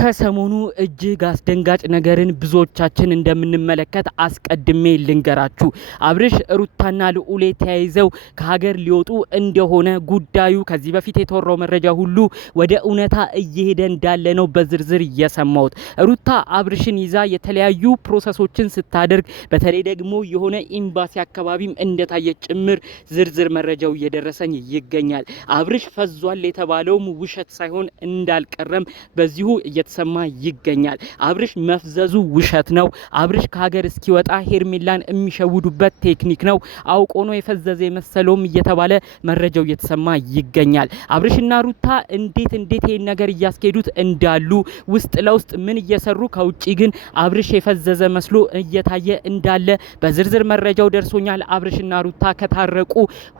ከሰሞኑ እጅግ አስደንጋጭ ነገርን ብዙዎቻችን እንደምንመለከት አስቀድሜ ልንገራችሁ። አብርሽ ሩታና ልዑሌ ተያይዘው ከሀገር ሊወጡ እንደሆነ ጉዳዩ ከዚህ በፊት የተወራው መረጃ ሁሉ ወደ እውነታ እየሄደ እንዳለ ነው በዝርዝር የሰማሁት። ሩታ አብርሽን ይዛ የተለያዩ ፕሮሰሶችን ስታደርግ በተለይ ደግሞ የሆነ ኤምባሲ አካባቢም እንደታየ ጭምር ዝርዝር መረጃው እየደረሰኝ ይገኛል። አብርሽ ፈዟል የተባለውም ውሸት ሳይሆን እንዳልቀረም በዚሁ እየተሰማ ይገኛል። አብርሽ መፍዘዙ ውሸት ነው። አብርሽ ከሀገር እስኪወጣ ሄርሜላን የሚሸውዱበት ቴክኒክ ነው። አውቆ ነው የፈዘዘ የመሰለውም እየተባለ መረጃው እየተሰማ ይገኛል። አብርሽና ሩታ እንዴት ይሄን ነገር እያስኬዱት እንዳሉ ውስጥ ለውስጥ ምን እየሰሩ ከውጪ ግን አብርሽ የፈዘዘ መስሎ እየታየ እንዳለ በዝርዝር መረጃው ደርሶኛል። አብርሽና ሩታ ከታረቁ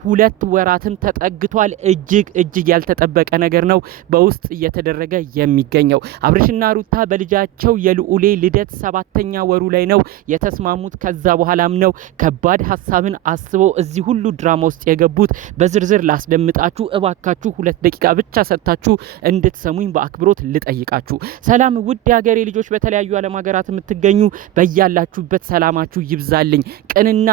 2 ወራትም ተጠግቷል። እጅግ ያልተጠበቀ ነገር ነው በውስጥ እየተደረገ የሚገኘው። አብርሽና ሩታ በልጃቸው የልዑሌ ልደት 7ኛ ወሩ ላይ ነው የተስማሙት። ከዛ በኋላም ነው ከባድ ሀሳብን አስበው እዚህ ሁሉ ድራማ ውስጥ የገቡት። በዝርዝር ላስደምጣችሁ እባካችሁ 2 ደቂቃ ብቻ ሰጥታችሁ እንድትሰሙኝ በአክብሮት ልጠይቃችሁ። ሰላም ውድ የሀገሬ ልጆች፣ በተለያዩ ዓለም ሀገራት የምትገኙ በያላችሁበት ሰላማችሁ ይብዛልኝ። ቅንና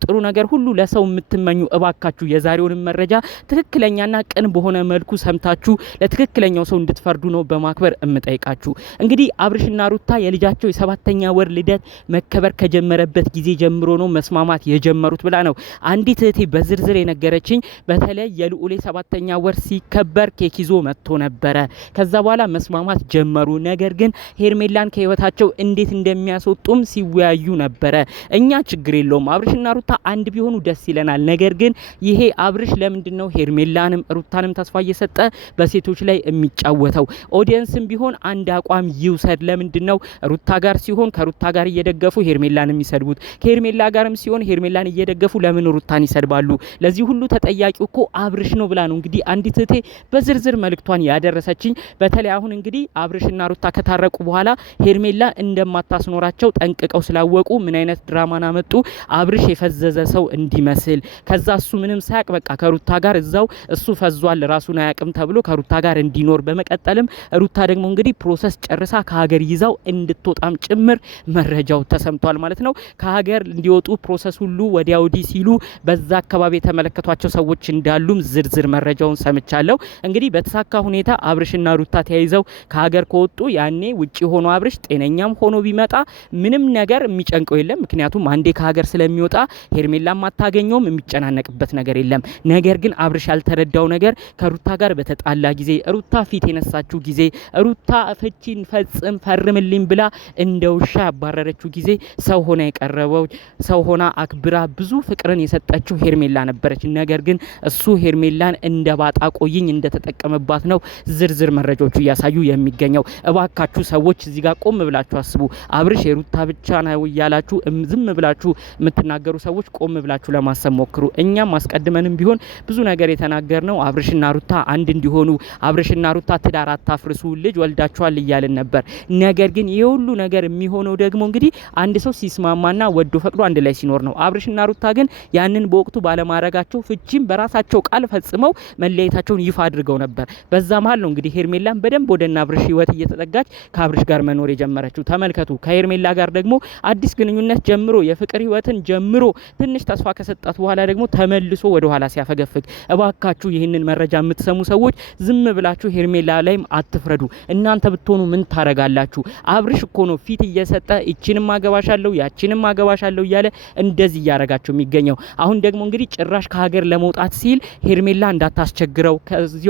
ጥሩ ነገር ሁሉ ለሰው የምትመኙ እባካችሁ የዛሬውን መረጃ ትክክለኛና ቅን በሆነ መልኩ ሰምታችሁ ለትክክለኛው ሰው እንድትፈርዱ ነው በማክበር እምጠይቃችሁ። እንግዲህ አብርሽና ሩታ የልጃቸው የ7ኛ ወር ልደት መከበር ከጀመረበት ጊዜ ጀምሮ ነው መስማማት የጀመሩት ብላ ነው አንዲት እህቴ በዝርዝር የነገረችኝ። በተለይ የልዑሌ 7ኛ ወር ሲከበር ኬክ ይዞ መጥቶ ነበረ። ከዛ በኋላ መስማማት ጀመሩ። ነገር ግን ሄርሜላን ከህይወታቸው እንዴት እንደሚያስወጡም ሲወያዩ ነበረ። እኛ ችግር የለውም አብርሽና ሩታ አንድ ቢሆኑ ደስ ይለናል። ነገር ግን ይሄ አብርሽ ለምንድነው ሄርሜላንም ሩታንም ተስፋ እየሰጠ በሴቶች ላይ የሚጫወተው? ኦዲየንስም ቢሆን አንድ አቋም ይውሰድ። ለምንድነው ሩታ ጋር ሲሆን ከሩታ ጋር እየደገፉ ሄርሜላን የሚሰድቡት? ከሄርሜላ ጋርም ሲሆን ሄርሜላን እየደገፉ ለምን ሩታን ይሰድባሉ? ለዚህ ሁሉ ተጠያቂው እኮ አብርሽ ነው ብላ ነው እንግዲህ አንዲት እህቴ በዝርዝር መልእክቷን ያደረሰችኝ። በተለይ አሁን እንግዲህ አብርሽና ሩታ ከታረቁ በኋላ ሄርሜላ እንደማታስኖራቸው ጠንቅቀው ስላወቁ ምን አይነት ድራማና መጡ? አብርሽ የፈዘዘ ሰው እንዲመስል ከዛ እሱ ምንም ሳያቅ በቃ ከሩታ ጋር እዛው እሱ ፈዟል ራሱን አያቅም ተብሎ ከሩታ ጋር እንዲኖር በመቀጠልም ሩታ ደግሞ እንግዲህ ፕሮሰስ ጨርሳ ከሀገር ይዛው እንድትወጣም ጭምር መረጃው ተሰምቷል ማለት ነው። ከሀገር እንዲወጡ ፕሮሰስ ሁሉ ወዲያ ወዲህ ሲሉ በዛ አካባቢ የተመለከቷቸው ሰዎች እንዳሉም ዝርዝር መረጃውን ሰምቻለሁ። እንግዲህ በተሳካ ሁኔታ አብርሽና ሩታ ተያይዘው ከሀገር ከወጡ ያኔ ውጪ ሆኖ አብርሽ ጤነኛም ሆኖ ቢመጣ ምንም ነገር የሚጨንቀው የለም። ምክንያቱም አንዴ ከሀገር ስለሚወጣ ሄርሜላም አታገኘውም፣ የሚጨናነቅበት ነገር የለም። ነገር ግን አብርሽ ያልተረዳው ነገር ከሩታ ጋር በተጣላ ጊዜ ሩታ ፊት የነሳችው ጊዜ ሩታ ፍቺን ፈጽም ፈርምልኝ ብላ እንደ ውሻ ያባረረችው ጊዜ ሰው ሆና የቀረበው ሰው ሆና አክብራ ብዙ ፍቅርን የሰጠችው ሄርሜላ ነበረች። ነገር ግን እሱ ሄርሜላን እንደ ባጣ ቆይኝ እንደተጠቀመባት ነው ዝርዝር መረጃዎቹ እያሳዩ የሚገኘው። እባካችሁ ሰዎች እዚህ ጋር ቆም ብላችሁ አስቡ። አብርሽ የሩታ ብቻ ነው እያላችሁ ዝም ብላችሁ የምትናገሩ ሰዎች ቆም ብላችሁ ለማሰብ ሞክሩ። እኛም አስቀድመንም ቢሆን ብዙ ነገር የተናገርነው አብርሽና ሩታ አንድ እንዲሆኑ፣ አብርሽና ሩታ ትዳር አታፍርሱ፣ ልጅ ወልዳቸዋል እያልን ነበር። ነገር ግን ይሄ ሁሉ ነገር የሚሆነው ደግሞ እንግዲህ አንድ ሰው ሲስማማና ወዶ ፈቅዶ አንድ ላይ ሲኖር ነው። አብርሽና ሩታ ግን ያንን በወቅቱ ባለማረጋቸው ፍቺም በራሳቸው ቃል ፈጽመው መለያየታቸውን ይፋ አድርገው ነበር። በዛ መሀል ነው እንግዲህ ሄርሜላን በደንብ ወደና አብርሽ ህይወት እየተጠጋች ከአብርሽ ጋር መኖር የጀመረችው። ተመልከቱ። ከሄርሜላ ጋር ደግሞ አዲስ ግንኙነት ጀምሮ የፍቅር ህይወትን ጀምሮ ትንሽ ተስፋ ከሰጣት በኋላ ደግሞ ተመልሶ ወደ ኋላ ሲያፈገፍግ። እባካችሁ ይህንን መረጃ የምትሰሙ ሰዎች ዝም ብላችሁ ሄርሜላ ላይም አትፍረዱ። እናንተ ብትሆኑ ምን ታረጋላችሁ? አብርሽ እኮ ነው ፊት እየሰጠ እቺንም አገባሻለሁ ያቺንም አገባሻለሁ እያለ እንደዚህ እያረጋቸው የሚገኘው። አሁን ደግሞ እንግዲህ ጭራሽ ከሀገር ለመውጣት ሲል ሄርሜላ እንዳታስቸግረው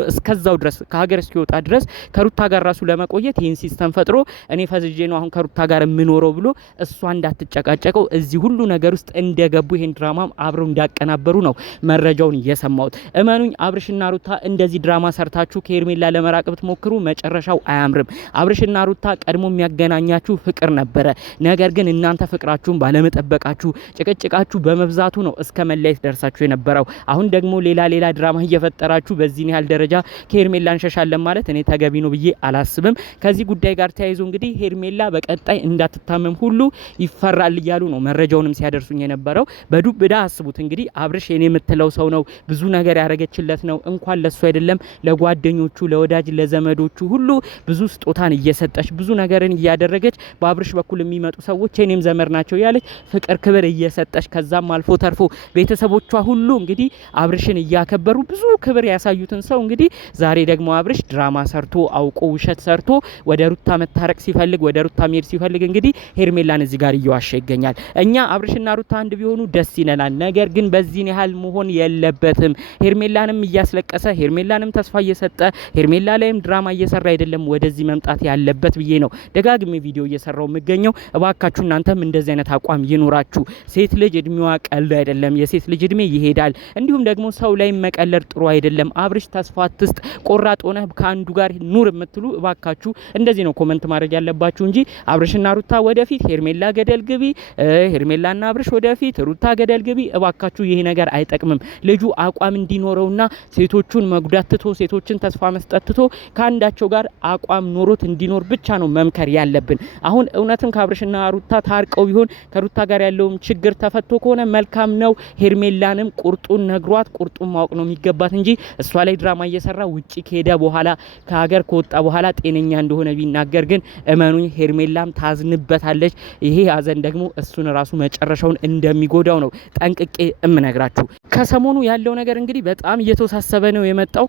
እስከዛው ድረስ ከሀገር እስኪወጣ ድረስ ከሩታ ጋር ራሱ ለመቆየት ይህን ሲስተም ፈጥሮ እኔ ፈዝጄ ነው አሁን ከሩታ ጋር የምኖረው ብሎ እሷ እንዳትጨቃጨቀው እዚህ ሁሉ ነገር ውስጥ እንደገቡ ይሄን ድራማም አብረው እንዳቀናበሩ ነው መረጃውን የሰማሁት። እመኑኝ አብርሽና ሩታ እንደዚህ ድራማ ሰርታችሁ ከሄርሜላ ለመራቅ ብትሞክሩ መጨረሻው አያምርም። አብርሽና ሩታ ቀድሞ የሚያገናኛችሁ ፍቅር ነበረ። ነገር ግን እናንተ ፍቅራችሁን ባለመጠበቃችሁ ጭቅጭቃችሁ በመብዛቱ ነው እስከ መለየት ደርሳችሁ የነበረው። አሁን ደግሞ ሌላ ድራማ እየፈጠራችሁ በዚህ ያህል ደረጃ ከሄርሜላ እንሸሻለን ማለት እኔ ተገቢ ነው ብዬ አላስብም። ከዚህ ጉዳይ ጋር ተያይዞ እንግዲህ ሄርሜላ በቀጣይ እንዳትታመም ሁሉ ይፈራል እያሉ ነው መረጃውንም ሲያደርሱኝ የነበረው። በዱብዳ አስቡት እንግዲህ አብርሽ የኔ የምትለው ሰው ነው፣ ብዙ ነገር ያረገችለት ነው። እንኳን ለሱ አይደለም ለጓደኞቹ፣ ለወዳጅ፣ ለዘመዶቹ ሁሉ ብዙ ስጦታን እየሰጠች ብዙ ነገርን እያደረገች በአብርሽ በኩል የሚመጡ ሰዎች የኔም ዘመር ናቸው ያለች ፍቅር ክብር እየሰጠች ከዛም አልፎ ተርፎ ቤተሰቦቿ ሁሉ እንግዲህ አብርሽን እያከበሩ ብዙ ክብር ያሳዩትን ሰው እንግዲህ ዛሬ ደግሞ አብርሽ ድራማ ሰርቶ አውቆ ውሸት ሰርቶ ወደ ሩታ መታረቅ ሲፈልግ ወደ ሩታ መሄድ ሲፈልግ እንግዲህ ሄርሜላን እዚህ ጋር እየዋሸ ይገኛል። እኛ አብርሽና ሩታ አንድ ቢሆኑ ደስ ይለናል። ነገር ግን በዚህን ያህል መሆን የለበትም። ሄርሜላንም እያስለቀሰ ሄርሜላንም ተስፋ እየሰጠ ሄርሜላ ላይም ድራማ እየሰራ አይደለም ወደዚህ መምጣት ያለበት ብዬ ነው ደጋግሜ ቪዲዮ እየሰራው የምገኘው። እባካችሁ እናንተም እንደዚህ አይነት አቋም ይኖራችሁ። ሴት ልጅ እድሜዋ ቀልድ አይደለም። የሴት ልጅ እድሜ ይሄዳል። እንዲሁም ደግሞ ሰው ላይ መቀለድ ጥሩ አይደለም። አብርሽ ተስፋ አትስጥ። ቆራጥ ሆነህ ከአንዱ ጋር ኑር የምትሉ እባካችሁ እንደዚህ ነው ኮመንት ማድረግ ያለባችሁ እንጂ አብርሽና ሩታ ወደፊት ሄርሜላ ገደል ግቢ፣ ሄርሜላና አብርሽ ወደፊት ሩታ ገደል ግቢ። እባካችሁ ይሄ ነገር አይጠቅምም። ልጁ አቋም እንዲኖረውና ሴቶቹን መጉዳት ትቶ ሴቶችን ተስፋ መስጠት ትቶ ከአንዳቸው ጋር አቋም ኖሮት እንዲኖር ብቻ ነው መምከር ያለብን። አሁን እውነትም ከአብርሽና ሩታ ታርቀው ቢሆን ከሩታ ጋር ያለውም ችግር ተፈቶ ከሆነ መልካም ነው። ሄርሜላንም ቁርጡን ነግሯት ቁርጡን ማወቅ ነው የሚገባት እንጂ እሷ ላይ ድራማ እየሰራ ውጪ ከሄደ በኋላ ከሀገር ከወጣ በኋላ ጤነኛ እንደሆነ ቢናገር ግን እመኑኝ ሄርሜላም ታዝንበታለች። ይሄ ሀዘን ደግሞ እሱን ራሱ መጨረሻውን እንደሚጎዳው ነው ጠንቅቄ እምነግራችሁ። ከሰሞኑ ያለው ነገር እንግዲህ በጣም እየተወሳሰበ ነው የመጣው።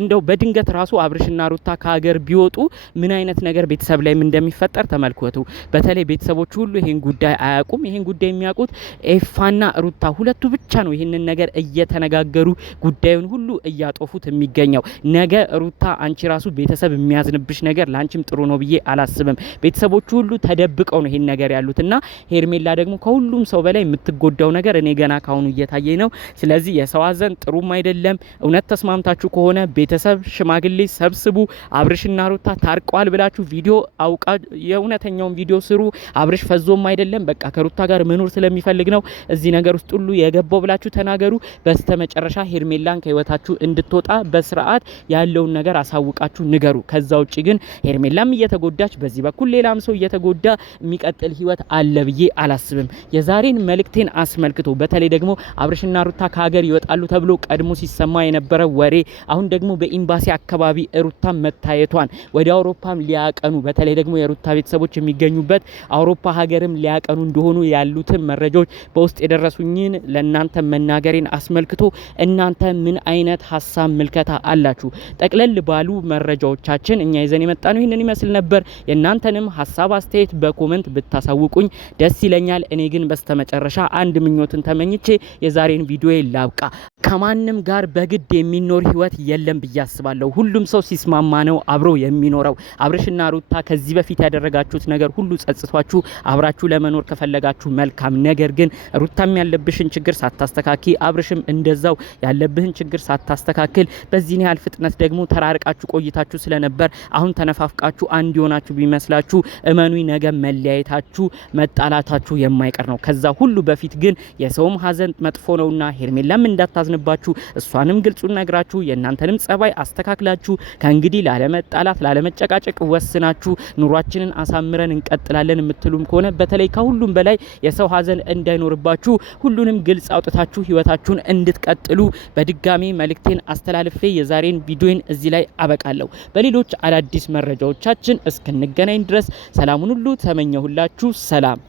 እንደው በድንገት ራሱ አብርሽና ሩታ ከሀገር ቢወጡ ምን አይነት ነገር ቤተሰብ ላይ እንደሚፈጠር ተመልከቱ። በተለይ ቤተሰቦቹ ሁሉ ይሄን ጉዳይ አያውቁም። ይሄን ጉዳይ የሚያውቁት ኤፋና ሩታ ሁለቱ ብቻ ነው። ይሄንን ነገር እየተነጋገሩ ጉዳዩን ሁሉ እያጦፉት የሚገኘው። ነገ ሩታ አንቺ ራሱ ቤተሰብ የሚያዝንብሽ ነገር ላንቺም ጥሩ ነው ብዬ አላስብም። ቤተሰቦቹ ሁሉ ተደብቀው ነው ይሄን ነገር ያሉትና ሄርሜላ ደግሞ ከሁሉም ሰው በላይ የምትጎዳው ነገር እኔ ገና ካሁኑ እየታየኝ ነው። ስለዚህ የሰው ሀዘን ጥሩም አይደለም። እውነት ተስማምታችሁ ከሆነ ቤተሰብ ሽማግሌ ሰብስቡ። አብርሽና ሩታ ታርቀዋል ብላችሁ ቪዲዮ አውቃ የእውነተኛውን ቪዲዮ ስሩ። አብርሽ ፈዞም አይደለም በቃ ከሩታ ጋር መኖር ስለሚፈልግ ነው እዚህ ነገር ውስጥ ሁሉ የገባው ብላችሁ ተናገሩ። በስተመጨረሻ ሄርሜላን ከህይወታችሁ እንድትወጣ በስርዓት ያለውን ነገር አሳውቃችሁ ንገሩ። ከዛ ውጪ ግን ሄርሜላም እየተጎዳች በዚህ በኩል ሌላም ሰው እየተጎዳ የሚቀጥል ህይወት አለ ብዬ አላስብም። የዛሬን መልእክቴን አስመልክቶ በተለይ ደግሞ አብርሽና ሩታ ከሀገር ይወጣሉ ተብሎ ቀድሞ ሲሰማ የነበረ ወሬ አሁን ደግሞ በኤምባሲ አካባቢ ሩታ መታየቷን ወደ አውሮፓም ሊያቀኑ በተለይ ደግሞ የሩታ ቤተሰቦች የሚገኙበት አውሮፓ ሀገርም ሊያቀኑ እንደሆኑ ያሉትን መረጃዎች በውስጥ የደረሱኝን ለእናንተ መናገሬን አስመልክቶ እናንተ ምን አይነት ሀሳብ ምልከታ አላችሁ? ጠቅለል ባሉ መረጃዎቻችን እኛ ይዘን የመጣነው ይህንን ይመስል ነበር። የእናንተንም ሀሳብ አስተያየት በኮመንት ብታሳውቁኝ ደስ ይለኛል። እኔ ግን በስተመጨረሻ አንድ ምኞትን ተመኝቼ የዛሬን ቪዲዮ ላብቃ። ከማንም ጋር በግድ የሚኖር ህይወት የለም ብዬ አስባለሁ። ሁሉም ሰው ሲስማማ ነው አብሮ የሚኖረው። አብርሽና ሩታ ከዚህ በፊት ያደረጋችሁት ነገር ሁሉ ጸጽቷችሁ አብራችሁ ለመኖር ከፈለጋችሁ መልካም። ነገር ግን ሩታም ያለብሽን ችግር ሳታስተካኪ አብርሽም እንደዛው ያለብህን ችግር ሳታስተካክል በዚህ ያህል ፍጥነት ደግሞ ተራርቃችሁ ቆይታችሁ ስለነበር አሁን ተነፋፍቃችሁ አንድ ሆናችሁ ቢመስላችሁ እመኑኝ ነገ መለያየታችሁ መጣላታችሁ የማይቀር ነው። ከዛ ሁሉ በፊት ግን የሰውም ሀዘን መጥፎ ነውና ሄርሜላም እንዳታዝንባችሁ እሷንም ግልጹን ነግራችሁ የእናንተንም ጸባይ አስተካክላችሁ ከእንግዲህ ላለመጣላት ላለመጨቃጨቅ ወስናችሁ ኑሯችንን አሳምረን እንቀጥላለን የምትሉም ከሆነ በተለይ ከሁሉም በላይ የሰው ሀዘን እንዳይኖርባችሁ ሁሉንም ግልጽ አውጥታችሁ ህይወታችሁን እንድትቀጥሉ በድጋሚ መልእክቴን አስተላልፌ የዛሬን ቪዲዮን እዚህ ላይ አበቃለሁ። በሌሎች አዳዲስ መረጃዎቻችን እስክንገናኝ ድረስ ሰላሙን ሁሉ ተመኘሁላችሁ። ሰላም።